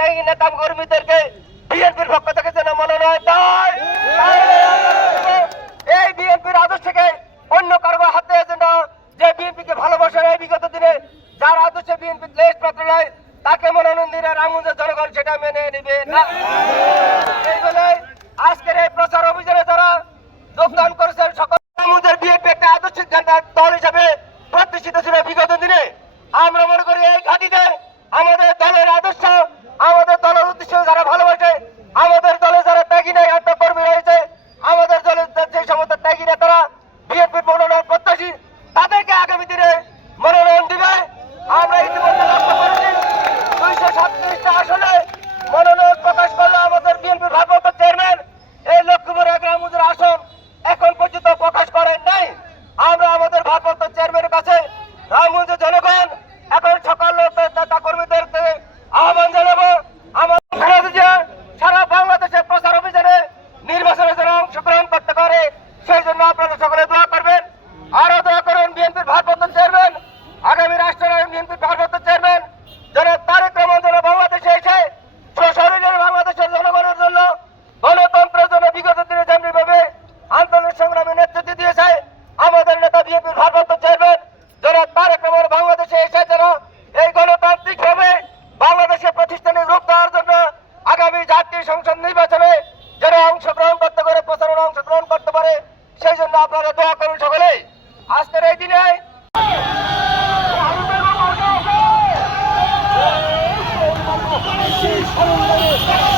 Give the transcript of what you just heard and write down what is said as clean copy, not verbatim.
ত্যাগী নেতা কর্মীদেরকে বিএনপির পক্ষ থেকে যেন মনোনয়ন দেয়। এই বিএনপির আদর্শকে অন্য কারো হাতে যেন, যে বিএনপিকে ভালোবাসেন এই বিগত দিনে যার আদর্শে বিএনপি লেশ পাত্র নয় তাকে মনোনয়ন দিলে রামগঞ্জের জনগণ সেটা মেনে নিবে না। এই বলে আজকের এই প্রচার অভিযানে যারা যোগদান করেছেন সকল রামগঞ্জের বিএনপি একটা আদর্শিক দল হিসাবে প্রতিষ্ঠিত ছিল বিগত দিনে। আমরা মনে করি এই ঘাটিতে আমাদের দলের আদর্শ, আমাদের দলের উদ্দেশ্য যারা ভালোবাসে, আমাদের দলে যারা ত্যাগী নেতা কর্মী রয়েছে, আমাদের দলের যে সমস্ত ত্যাগী নেতারা বিএনপির মনোনয়ন প্রত্যাশী তাদেরকে আগামী দিনে মনোনয়ন দিবে। আমরা ইতিমধ্যে লক্ষ্য করেছি 237টা আসনে মনোনয়ন প্রকাশ করলে আমাদের বিএনপির ভারপ্রাপ্ত চেয়ারম্যান এই লক্ষ্মীপুর এক রামগঞ্জের আসন এখন পর্যন্ত প্রকাশ করেন নাই। আমরা আমাদের ভারপ্রাপ্ত চেয়ারম্যানের কাছে রামগঞ্জের জনগণ এখন সকল নেতা কর্মীদেরকে আহ্বান জানাবো, আমাদের সারা বাংলাদেশে প্রচার অভিযানে নির্বাচনে যেন অংশগ্রহণ করতে পারে সেই জন্য আপনারা সকলে দোয়া করবেন। আরো দোয়া করবেন বিএনপির ভারপ্রাপ্ত চেয়ারম্যান, আগামী রাষ্ট্রের বিএনপির ভারপ্রাপ্ত চেয়ারম্যান যারা তারেক রহমান যেন বাংলাদেশে এসে সশরীরে বাংলাদেশের জনগণের জন্য গণতন্ত্রের জন্য বিগত দিনে যেমনিভাবে আন্দোলন সংগ্রামে নেতৃত্ব দিয়েছে আমাদের নেতা বিএনপির ভারপ্রাপ্ত চেয়ারম্যান যারা তারেক রহমান বাংলাদেশে এসে যেন এই গণতান্ত্রিক ভাবে বাংলাদেশে প্রতিষ্ঠানের রূপ দেওয়ার জন্য আগামী জাতীয় সংসদ নির্বাচনে যারা অংশগ্রহণ করতে পারে, প্রচারণা অংশগ্রহণ করতে পারে সেই জন্য আপনারা দোয়া করুন সকলেই। আজকের এই দিনে স্মরণ করে